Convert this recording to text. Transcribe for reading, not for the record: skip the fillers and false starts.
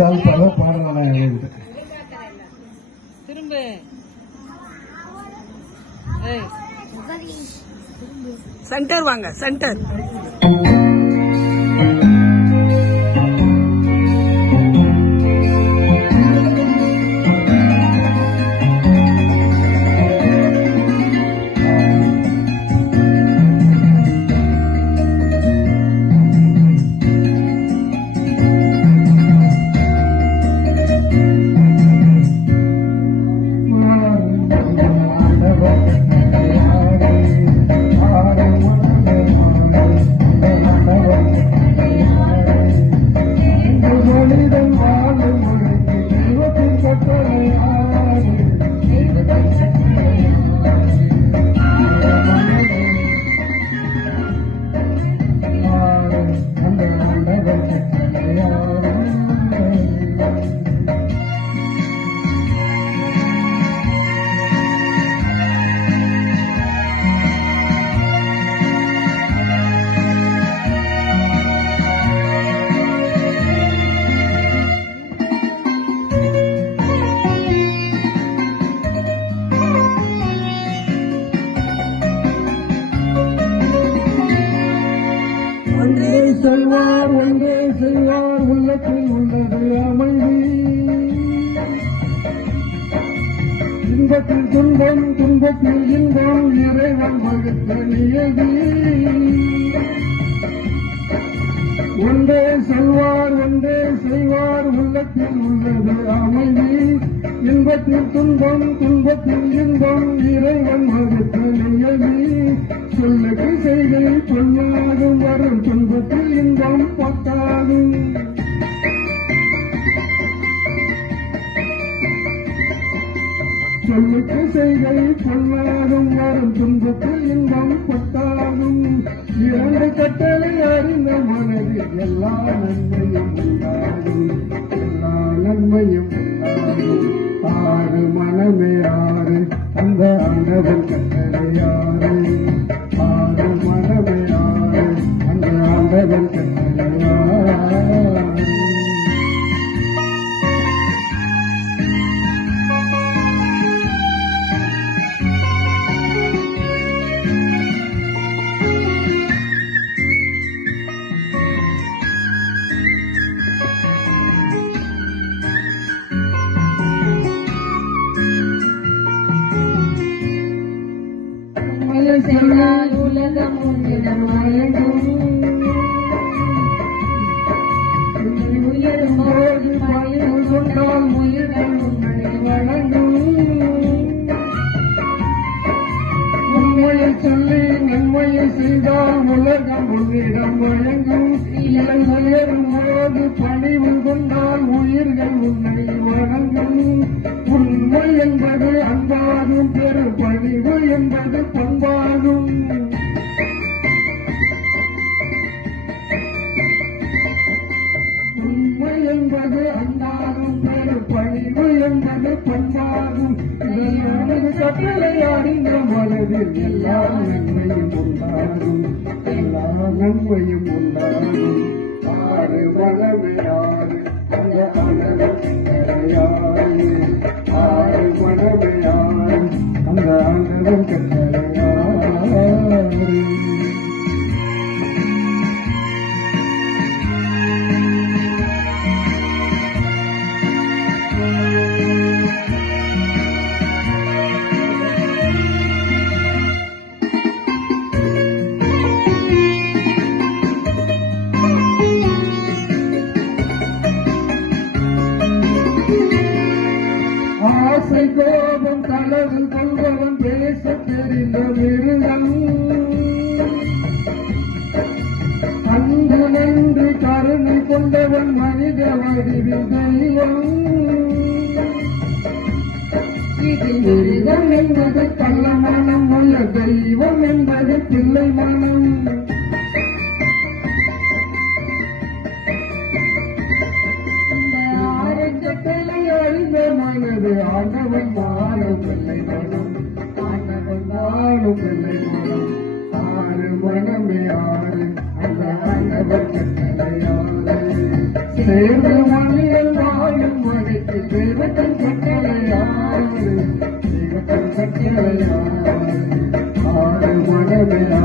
பல பாடல்களை திரும்ப சென்டர் வாங்க சென்டர். செல்வார் ஒன்றே செல்வார் உள்ளத்தில் உள்ளது அமைதி. இன்பத்தில் துன்பம் துன்பத்தில் இன்பம் இறைவன் வகுத்த நியதி. ஒன்றே செல்வார் ஒன்றே செய்வார் உள்ளத்தில் உள்ளது அமைதி. இன்பத்தில் துன்பம் துன்பத்தில் இன்பம் இறைவன் வகுத்த நியதி. சொல்லுக்கு செய்கை பொன்னாகும் வரும் துன்பத்தில் இன்பம் பத்தாகும். சொல்லுக்கு செய்கை பொன்னாகும் வரும் துன்பத்தில் இன்பம் பத்தாகும். இரண்டு கட்டளை அறிந்த மனதில் எல்லா நன்மையும் உண்டாகும். எல்லா நன்மையும் உண்டாகும். ஆறு மனமே ஆறு அந்த ஆண்டவன் கட்டளை ஆறு. ஆறு மனமே ஆறு அந்த ஆண்டவன் கட்டளை ஆறு. சென்றால் உலகம் உன்னிடம் வழங்கும். உயரும் போது பயிர் கொண்டால் உயிர்கள் உன்னை வழங்கும். உண்மையை சொல்லி நன்மையை செய்தால் உலகம் உன்னிடம் வழங்கும். இலை உயரும் போது பணிவு கொண்டால் உயிர்கள் உன்னை வழங்கும். உண்மை என்பது அன்பாகும் பெரு பணிவு என்பது பண்பாகும். உண்மை என்பது அன்பாகும் பெரு பணிவு என்பது பண்பாகும். இதனோடு கட்டளை அறிந்த மனதில் எல்லா நன்மையும் உண்டாகும். எல்லா நன்மையும் உண்டாகும். ஆறு மனமே ஆறு அந்த ஆண்டவன் கட்டளையாறு. ஆறு மனமே ஆறு அந்த ஆண்டவன் கட்டளையாறு. ஆசை கோபம் களவு கொள்பவன் பேச தெரிந்த மிருகம். அன்பு நன்றி கருணை கொண்டவன் மனித வடிவில் தெய்வம். இது மிருகம் என்பது கள்ள மனம் உள்ள தெய்வம் என்பது பிள்ளை மனம். அறிந்த மனது ஆண்டவன் வாழும் பிள்ளை மனம். ஆண்டவன் வாழும் பிள்ளை மனம். ஆறு மனமே ஆறு அந்த ஆண்டவன் கட்டளையாறு. சேர்ந்து மனிதன் கோவிலா